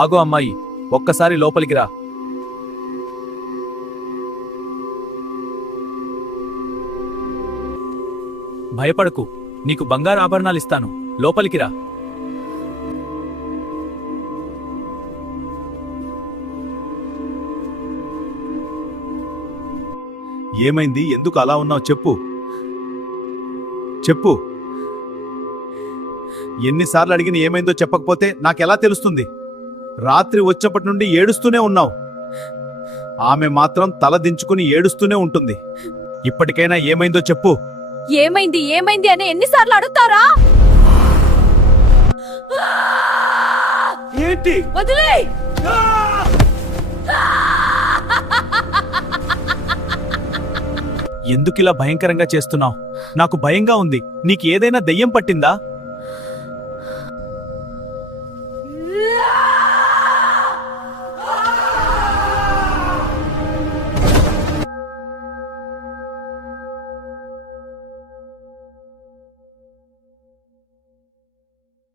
ఆగో అమ్మాయి, ఒక్కసారి లోపలికి రా. భయపడకు, నీకు బంగారు ఆభరణాలిస్తాను. లోపలికి రా. ఏమైంది? ఎందుకు అలా ఉన్నావు? చెప్పు చెప్పు. ఎన్నిసార్లు అడిగిన ఏమైందో చెప్పకపోతే నాకెలా తెలుస్తుంది? రాత్రి వచ్చేప్పటి నుండి ఏడుస్తూనే ఉన్నావు. ఆమె మాత్రం తల దించుకుని ఏడుస్తూనే ఉంటుంది. ఇప్పటికైనా ఏమైందో చెప్పు. ఏమైంది ఏమైంది అని ఎన్నిసార్లు అడుగుతారా? ఏంటి? వదిలే. ఎందుకిలా భయంకరంగా చేస్తున్నావు? నాకు భయంగా ఉంది. నీకు ఏదైనా దెయ్యం పట్టిందా?